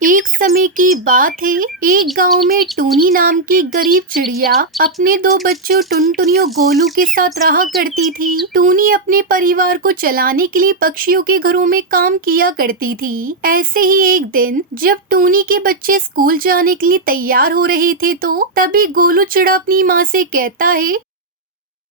एक समय की बात है। एक गांव में टूनी नाम की गरीब चिड़िया अपने दो बच्चों टुनटुनी और गोलू के साथ रहा करती थी। टूनी अपने परिवार को चलाने के लिए पक्षियों के घरों में काम किया करती थी। ऐसे ही एक दिन जब टूनी के बच्चे स्कूल जाने के लिए तैयार हो रहे थे तो तभी गोलू चिड़ा अपनी माँ से कहता है,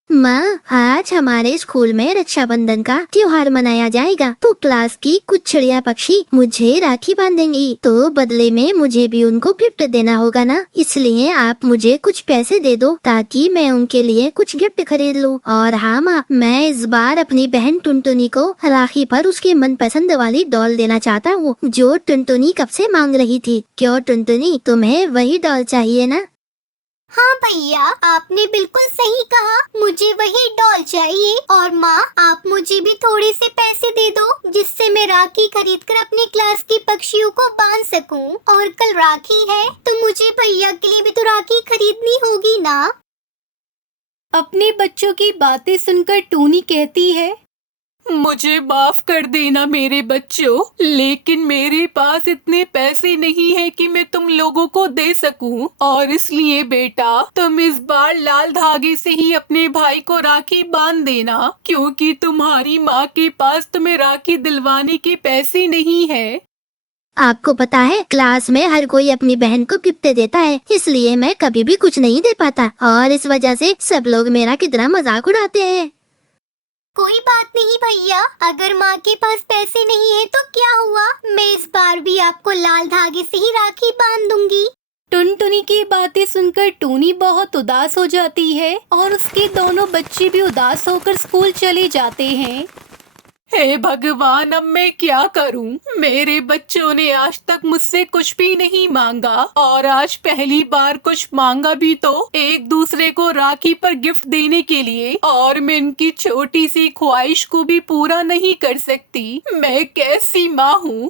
माँ, आज हमारे स्कूल में रक्षाबंधन का त्योहार मनाया जाएगा, तो क्लास की कुछ चिड़िया पक्षी मुझे राखी बांधेंगी, तो बदले में मुझे भी उनको गिफ्ट देना होगा ना। इसलिए आप मुझे कुछ पैसे दे दो ताकि मैं उनके लिए कुछ गिफ्ट खरीद लूँ। और हाँ माँ, मैं इस बार अपनी बहन टुनटुनी को राखी पर उसकी मनपसंद वाली डॉल देना चाहता हूँ, जो टुनटुनी कब से मांग रही थी। क्यों टुनटुनी, तुम्हें वही डॉल चाहिए ना? हाँ भैया, आपने बिल्कुल सही कहा, मुझे वही डॉल चाहिए। और माँ, आप मुझे भी थोड़े से पैसे दे दो जिससे मैं राखी खरीद कर अपनी क्लास की पक्षियों को बांध सकूं। और कल राखी है तो मुझे भैया के लिए भी तो राखी खरीदनी होगी ना। अपने बच्चों की बातें सुनकर टूनी कहती है, मुझे माफ कर देना मेरे बच्चों, लेकिन मेरे पास इतने पैसे नहीं है कि मैं तुम लोगों को दे सकूं। और इसलिए बेटा, तुम इस बार लाल धागे से ही अपने भाई को राखी बांध देना, क्योंकि तुम्हारी माँ के पास तुम्हें राखी दिलवाने के पैसे नहीं है। आपको पता है, क्लास में हर कोई अपनी बहन को गिफ्ट देता है, इसलिए मैं कभी भी कुछ नहीं दे पाता और इस वजह से सब लोग मेरा कितना मजाक उड़ाते हैं। कोई बात नहीं भैया, अगर माँ के पास पैसे नहीं है तो क्या हुआ, मैं इस बार भी आपको लाल धागे से ही राखी बांध दूंगी। टुनटुनी की बातें सुनकर टूनी बहुत उदास हो जाती है और उसके दोनों बच्चे भी उदास होकर स्कूल चले जाते हैं। हे भगवान, अब मैं क्या करूं? मेरे बच्चों ने आज तक मुझसे कुछ भी नहीं मांगा और आज पहली बार कुछ मांगा भी तो एक दूसरे को राखी पर गिफ्ट देने के लिए, और मैं इनकी छोटी सी ख्वाहिश को भी पूरा नहीं कर सकती। मैं कैसी माँ हूँ।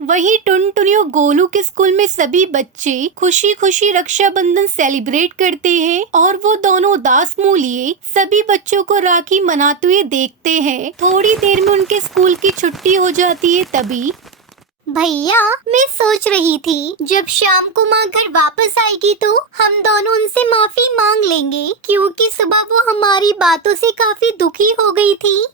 वहीं टुनटुनी और गोलू के स्कूल में सभी बच्चे खुशी खुशी रक्षाबंधन सेलिब्रेट करते हैं और वो दोनों उदास मुंह लिए सभी बच्चों को राखी मनाते हुए देखते हैं। थोड़ी देर में उनके स्कूल की छुट्टी हो जाती है। तभी भैया, मैं सोच रही थी जब शाम को माँ घर वापस आएगी तो हम दोनों उनसे माफी मांग लेंगे, क्योंकि सुबह वो हमारी बातों से काफी दुखी हो गई थी।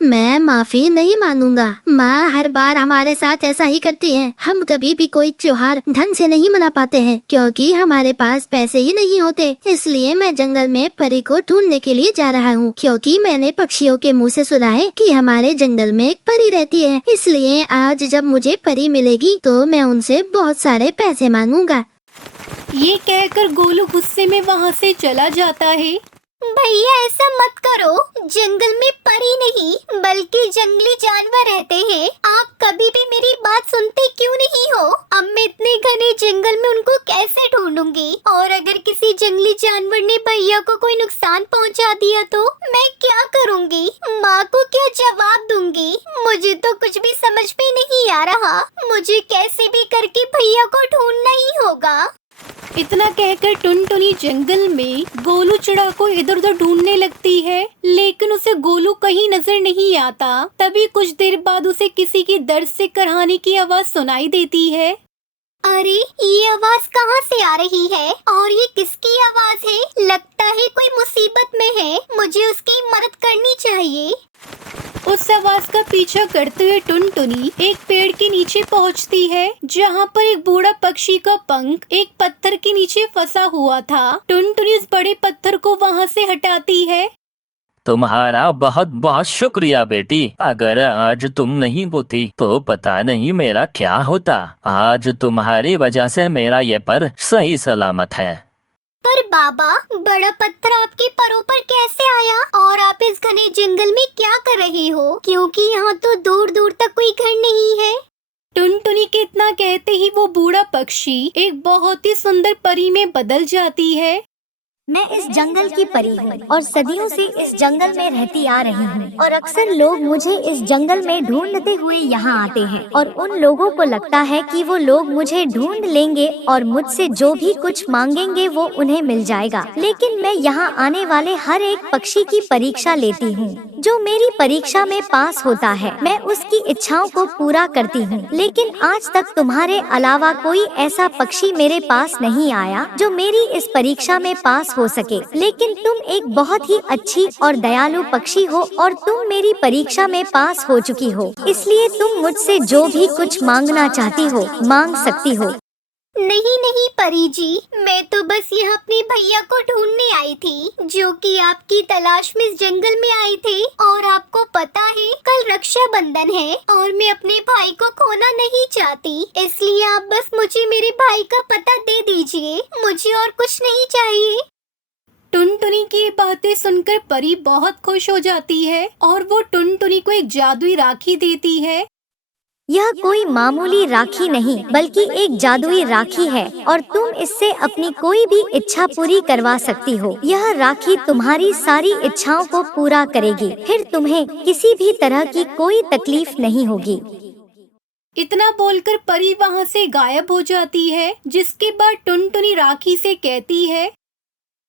मैं माफी नहीं मानूंगा। माँ हर बार हमारे साथ ऐसा ही करती है। हम कभी भी कोई त्योहार ढंग से नहीं मना पाते हैं क्योंकि हमारे पास पैसे ही नहीं होते। इसलिए मैं जंगल में परी को ढूंढने के लिए जा रहा हूँ, क्योंकि मैंने पक्षियों के मुँह से सुना है कि हमारे जंगल में एक परी रहती है। इसलिए आज जब मुझे परी मिलेगी तो मैं उनसे बहुत सारे पैसे मांगूंगा। ये कहकर गोलू गुस्से में वहाँ से चला जाता है। भैया, ऐसा मत करो, जंगल में परी नहीं बल्कि जंगली जानवर रहते हैं। आप कभी भी मेरी बात सुनते क्यों नहीं हो? अब मैं इतने घने जंगल में उनको कैसे ढूंढूंगी? और अगर किसी जंगली जानवर ने भैया को कोई नुकसान पहुंचा दिया तो मैं क्या करूंगी? माँ को क्या जवाब दूंगी? मुझे तो कुछ भी समझ में नहीं आ रहा। मुझे कैसे भी करके भैया को ढूंढना ही होगा। इतना कहकर टुनटुनी जंगल में गोलू चिड़ा को इधर उधर ढूंढने लगती है, लेकिन उसे गोलू कहीं नजर नहीं आता। तभी कुछ देर बाद उसे किसी की दर्द से कराहने की आवाज सुनाई देती है। अरे, ये आवाज कहाँ से आ रही है और ये किसकी आवाज है? लगता है कोई मुसीबत में है, मुझे उसकी मदद करनी चाहिए। उस आवाज का पीछा करते हुए टुनटुनी एक पेड़ के नीचे पहुंचती है, जहां पर एक बूढ़ा पक्षी का पंख एक पत्थर के नीचे फंसा हुआ था। टुनटुनी उस बड़े पत्थर को वहां से हटाती है। तुम्हारा बहुत बहुत शुक्रिया बेटी। अगर आज तुम नहीं होती तो पता नहीं मेरा क्या होता। आज तुम्हारी वजह से मेरा ये पर सही सलामत है। पर बाबा, बड़ा पत्थर आपके परों पर कैसे आया? और आप इस घने जंगल में क्या कर रहे हो? क्योंकि यहाँ तो दूर दूर तक कोई घर नहीं है। टुनटुनी के इतना कहते ही वो बूढ़ा पक्षी एक बहुत ही सुंदर परी में बदल जाती है। मैं इस जंगल की परी हूँ और सदियों से इस जंगल में रहती आ रही हूँ, और अक्सर लोग मुझे इस जंगल में ढूंढते हुए यहाँ आते हैं और उन लोगों को लगता है कि वो लोग मुझे ढूंढ लेंगे और मुझसे जो भी कुछ मांगेंगे वो उन्हें मिल जाएगा। लेकिन मैं यहाँ आने वाले हर एक पक्षी की परीक्षा लेती हूँ। जो मेरी परीक्षा में पास होता है मैं उसकी इच्छाओं को पूरा करती हूँ। लेकिन आज तक तुम्हारे अलावा कोई ऐसा पक्षी मेरे पास नहीं आया जो मेरी इस परीक्षा में पास हो सके। लेकिन तुम एक बहुत ही अच्छी और दयालु पक्षी हो और तुम मेरी परीक्षा में पास हो चुकी हो, इसलिए तुम मुझसे जो भी कुछ मांगना चाहती हो मांग सकती हो। नहीं नहीं परी जी, मैं तो बस यहाँ अपने भैया को ढूंढने आई थी जो कि आपकी तलाश में इस जंगल में आए थे। और आपको पता है कल रक्षाबंधन है और मैं अपने भाई को खोना नहीं चाहती, इसलिए आप बस मुझे मेरे भाई का पता दे दीजिए, मुझे और कुछ नहीं चाहिए। टुनटुनी की ये बातें सुनकर परी बहुत खुश हो जाती है और वो टुनटुनी को एक जादुई राखी देती है। यह कोई मामूली राखी नहीं बल्कि एक जादुई राखी है और तुम इससे अपनी कोई भी इच्छा पूरी करवा सकती हो। यह राखी तुम्हारी सारी इच्छाओं को पूरा करेगी, फिर तुम्हें किसी भी तरह की कोई तकलीफ नहीं होगी। इतना बोलकर परी वहाँ से गायब हो जाती है, जिसके बाद टुनटुनी राखी से कहती है,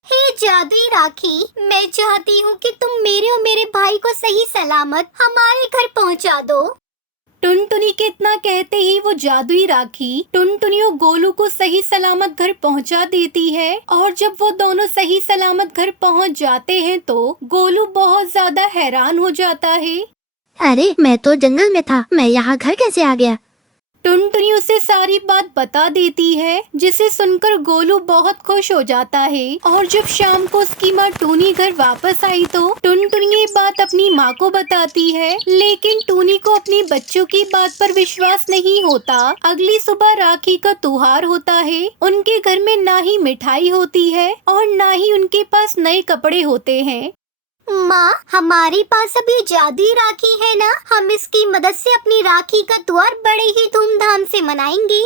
हे जादुई राखी, मैं चाहती हूँ कि तुम मेरे और मेरे भाई को सही सलामत हमारे घर पहुँचा दो। टुनटुनी के इतना कहते ही वो जादुई राखी टुनटुनी और गोलू को सही सलामत घर पहुंचा देती है। और जब वो दोनों सही सलामत घर पहुंच जाते हैं तो गोलू बहुत ज्यादा हैरान हो जाता है। अरे मैं तो जंगल में था, मैं यहाँ घर कैसे आ गया? टुनटुनी उसे सारी बात बता देती है, जिसे सुनकर गोलू बहुत खुश हो जाता है। और जब शाम को उसकी माँ टूनी घर वापस आई तो टुनटुनी ये बात अपनी माँ को बताती है, लेकिन टूनी को अपने बच्चों की बात पर विश्वास नहीं होता। अगली सुबह राखी का त्योहार होता है। उनके घर में ना ही मिठाई होती है और ना ही उनके पास नए कपड़े होते हैं। माँ, हमारे पास अब ये जादुई राखी है ना, हम इसकी मदद से अपनी राखी का त्योहार बड़े ही धूमधाम से मनाएंगे।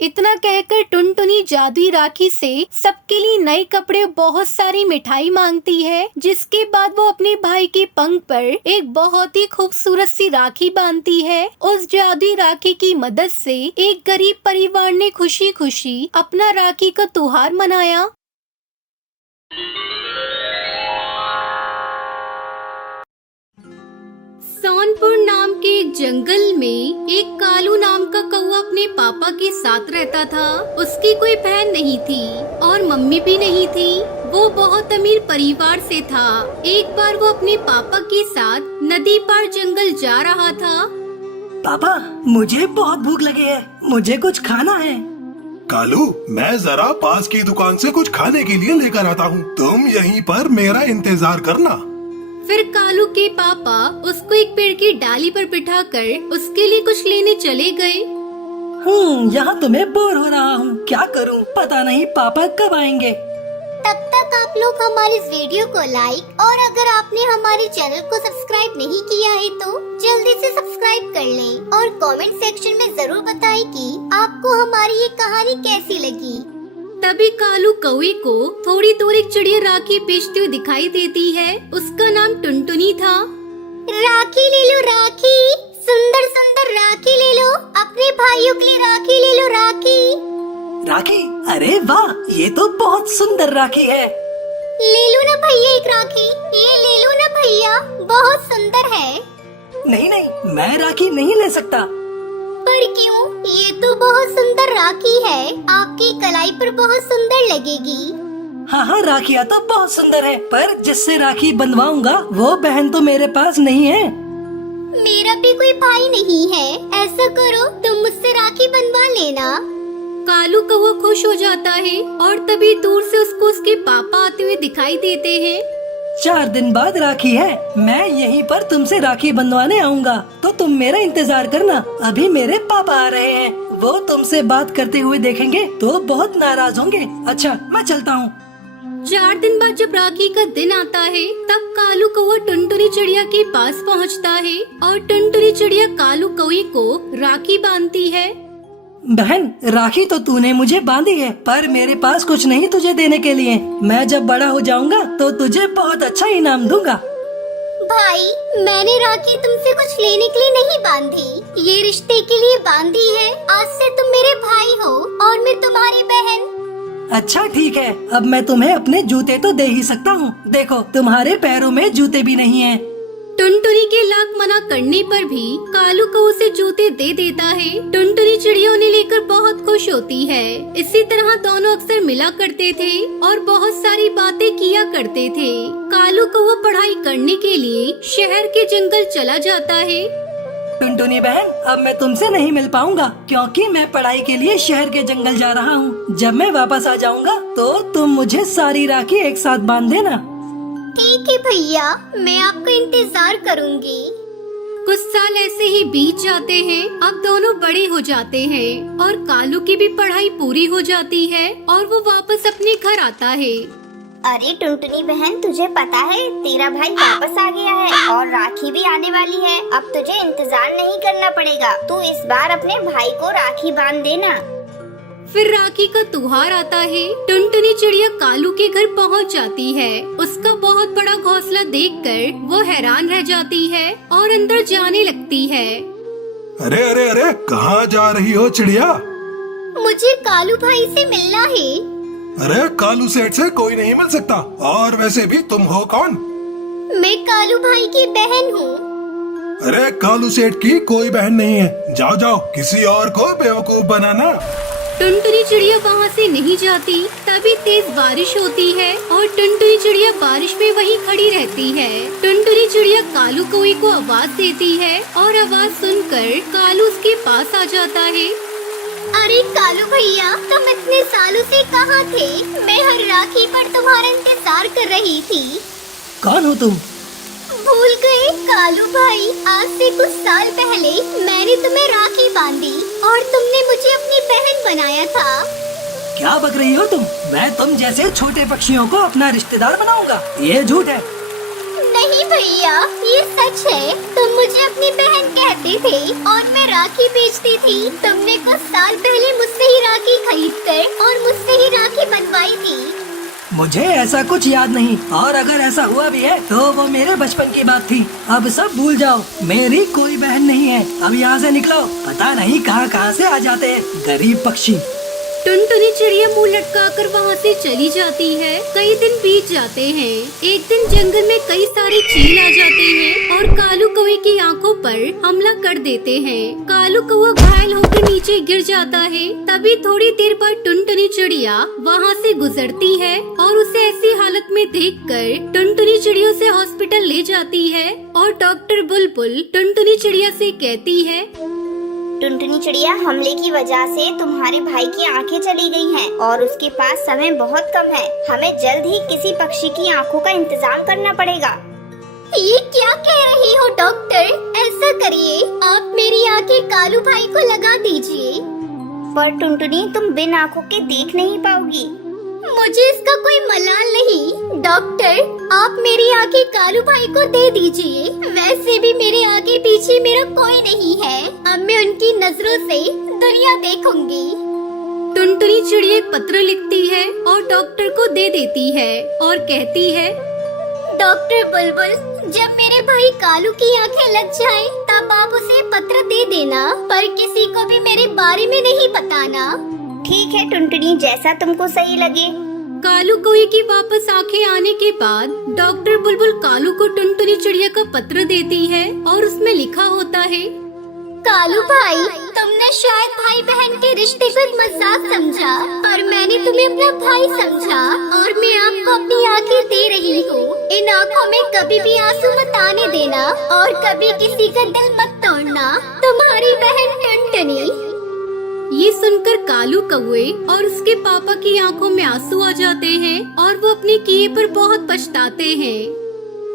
इतना कहकर टुनटुनी जादुई राखी से सबके लिए नए कपड़े बहुत सारी मिठाई मांगती है, जिसके बाद वो अपने भाई के पंख पर एक बहुत ही खूबसूरत सी राखी बांधती है। उस जादुई राखी की मदद से एक गरीब परिवार ने खुशी खुशी अपना राखी का त्योहार मनाया। सोनपुर नाम के एक जंगल में एक कालू नाम का कौवा अपने पापा के साथ रहता था। उसकी कोई बहन नहीं थी और मम्मी भी नहीं थी। वो बहुत अमीर परिवार से था। एक बार वो अपने पापा के साथ नदी पार जंगल जा रहा था। पापा, मुझे बहुत भूख लगी है, मुझे कुछ खाना है। कालू, मैं जरा पास की दुकान से कुछ खाने के लिए लेकर आता हूँ, तुम यहीं पर मेरा इंतजार करना। फिर कालू के पापा उसको एक पेड़ की डाली पर बिठाकर उसके लिए कुछ लेने चले गए। यहाँ तो मैं बोर हो रहा हूँ, क्या करूँ, पता नहीं पापा कब आएंगे। तब तक आप लोग हमारे इस वीडियो को लाइक और अगर आपने हमारे चैनल को सब्सक्राइब नहीं किया है तो जल्दी से सब्सक्राइब कर लें और कमेंट सेक्शन में जरूर बताएं कि आपको हमारी ये कहानी कैसी लगी। तभी कालू कौवे को थोड़ी दूर एक चिड़िया राखी बेचती हुई दिखाई देती है। उसका नाम टुनटुनी था। राखी ले लो राखी, सुंदर सुंदर राखी ले लो, अपने भाइयों के लिए राखी ले लो राखी। राखी? अरे वाह, ये तो बहुत सुंदर राखी है। ले लो ना भैया एक राखी, ये ले लो ना भैया, बहुत सुंदर है। नहीं नहीं, मैं राखी नहीं ले सकता। पर क्यों? ये तो बहुत सुंदर राखी है, आपकी कलाई पर बहुत सुंदर लगेगी। हाँ, राखियाँ तो बहुत सुंदर है, पर जिससे राखी बंधवाऊंगा वो बहन तो मेरे पास नहीं है। मेरा भी कोई भाई नहीं है, ऐसा करो तुम मुझसे राखी बंधवा लेना। कालू कौवा खुश हो जाता है और तभी दूर से उसको उसके पापा आते हुए दिखाई देते हैं। 4 दिन बाद राखी है, मैं यहीं पर तुमसे राखी बंधवाने आऊँगा, तो तुम मेरा इंतजार करना। अभी मेरे पापा आ रहे हैं, वो तुमसे बात करते हुए देखेंगे तो बहुत नाराज होंगे। अच्छा, मैं चलता हूँ। 4 दिन बाद जब राखी का दिन आता है तब कालू कौवा टुनटुनी चिड़िया के पास पहुँचता है और टुनटुनी चिड़िया कालू कौवे को राखी बांधती है। बहन, राखी तो तूने मुझे बांधी है, पर मेरे पास कुछ नहीं तुझे देने के लिए। मैं जब बड़ा हो जाऊंगा तो तुझे बहुत अच्छा इनाम दूंगा। भाई, मैंने राखी तुमसे कुछ लेने के लिए नहीं बांधी, ये रिश्ते के लिए बांधी है। आज से तुम मेरे भाई हो और मैं तुम्हारी बहन। अच्छा ठीक है, अब मैं तुम्हें अपने जूते तो दे ही सकता हूँ। देखो, तुम्हारे पैरों में जूते भी नहीं हैं। टुनटुनी के लाख मना करने पर भी कालू को उसे जूते दे देता है। टुनटुनी चिड़िया उन्हें लेकर बहुत खुश होती है। इसी तरह दोनों अक्सर मिला करते थे और बहुत सारी बातें किया करते थे। कालू को वो पढ़ाई करने के लिए शहर के जंगल चला जाता है। टुनटुनी बहन, अब मैं तुमसे नहीं मिल पाऊंगा क्योंकि मैं पढ़ाई के लिए शहर के जंगल जा रहा हूँ। जब मैं वापस आ जाऊंगा तो तुम मुझे सारी राखी एक साथ बांध देना। ठीक है भैया, मैं आपका इंतजार करूंगी। कुछ साल ऐसे ही बीत जाते हैं। अब दोनों बड़े हो जाते हैं और कालू की भी पढ़ाई पूरी हो जाती है और वो वापस अपने घर आता है। अरे टुनटुनी बहन, तुझे पता है तेरा भाई वापस आ गया है और राखी भी आने वाली है। अब तुझे इंतजार नहीं करना पड़ेगा। तू इस बार अपने भाई को राखी बांध देना। फिर राखी का त्योहार आता है। टुनटुनी चिड़िया कालू के घर पहुंच जाती है। उसका बहुत बड़ा घोंसला देखकर वो हैरान रह जाती है और अंदर जाने लगती है। अरे अरे अरे, कहाँ जा रही हो चिड़िया? मुझे कालू भाई से मिलना है। अरे कालू सेठ से कोई नहीं मिल सकता। और वैसे भी तुम हो कौन? मैं कालू भाई की बहन हूँ। अरे कालू सेठ की कोई बहन नहीं है। जाओ जाओ, किसी और को बेवकूफ बनाना। टुनटुनी चिड़िया वहाँ से नहीं जाती। तभी तेज बारिश होती है और टुनटुनी चिड़िया बारिश में वहीं खड़ी रहती है। टुनटुनी चिड़िया कालू कौवे को आवाज देती है और आवाज सुनकर कालू उसके पास आ जाता है। अरे कालू भैया, तुम इतने सालों से कहाँ थे? मैं हर राखी पर तुम्हारा इंतजार कर रही थी। कौन हो तुम? भूल गए कालू भाई, आज से कुछ साल पहले मैंने तुम्हें राखी बांधी और तुमने मुझे अपनी बहन बनाया था। क्या बक रही हो तुम? मैं तुम जैसे छोटे पक्षियों को अपना रिश्तेदार बनाऊंगा? ये झूठ है। नहीं भैया, ये सच है। तुम मुझे अपनी बहन कहते थे और मैं राखी बेचती थी। तुमने कुछ साल पहले मुझसे ही राखी खरीद कर और मुझसे ही राखी बनवाई थी। मुझे ऐसा कुछ याद नहीं, और अगर ऐसा हुआ भी है तो वो मेरे बचपन की बात थी। अब सब भूल जाओ। मेरी कोई बहन नहीं है। अब यहाँ से निकलो। पता नहीं कहाँ से आ जाते हैं गरीब पक्षी। टुनटुनी चिड़िया मुंह लटकाकर वहाँ से चली जाती है। कई दिन बीत जाते हैं। एक दिन जंगल में कई सारे चील आ जाते हैं और कालू कौवे की आंखों पर हमला कर देते हैं। कालू कौवा घायल होकर नीचे गिर जाता है। तभी थोड़ी देर बाद टुनटुनी चिड़िया वहाँ से गुजरती है और उसे ऐसी हालत में देखकर टुनटुनी चिड़िया उसे हॉस्पिटल ले जाती है और डॉक्टर बुलबुल टुनटुनी चिड़िया से कहती है, टुनटुनी चिड़िया, हमले की वजह से तुम्हारे भाई की आंखें चली गई हैं और उसके पास समय बहुत कम है। हमें जल्द ही किसी पक्षी की आंखों का इंतजाम करना पड़ेगा। ये क्या कह रही हो डॉक्टर? ऐसा करिए, आप मेरी आंखें कालू भाई को लगा दीजिए। पर टुनटुनी, तुम बिन आंखों के देख नहीं पाओगी। मुझे इसका कोई मलाल नहीं। डॉक्टर, आप मेरी आंखें कालू भाई को दे दीजिए। वैसे भी मेरे आगे पीछे मेरा कोई नहीं है। अब मैं उनकी नजरों से दुनिया देखूंगी। टुनटुनी चिड़िया पत्र लिखती है और डॉक्टर को दे देती है और कहती है, डॉक्टर बुलबुल, जब मेरे भाई कालू की आंखें लग जाए तब आप उसे पत्र दे देना, पर किसी को भी मेरे बारे में नहीं बताना। ठीक है टुनटुनी, जैसा तुमको सही लगे। कालू कौवे की वापस आंखें आने के बाद डॉक्टर बुलबुल कालू को टुनटुनी चिड़िया का पत्र देती है और उसमें लिखा होता है, कालू भाई, तुमने शायद भाई बहन के रिश्ते को मजाक समझा, पर मैंने तुम्हें अपना भाई समझा और मैं आपको अपनी आंखें दे रही हूँ। इन आंखों में कभी भी आंसू मत आने देना और कभी किसी का दिल मत तोड़ना। तुम्हारी बहन टुनटुनी। ये सुनकर कालू कौवे और उसके पापा की आंखों में आंसू आ जाते हैं और वो अपने किए पर बहुत पछताते हैं।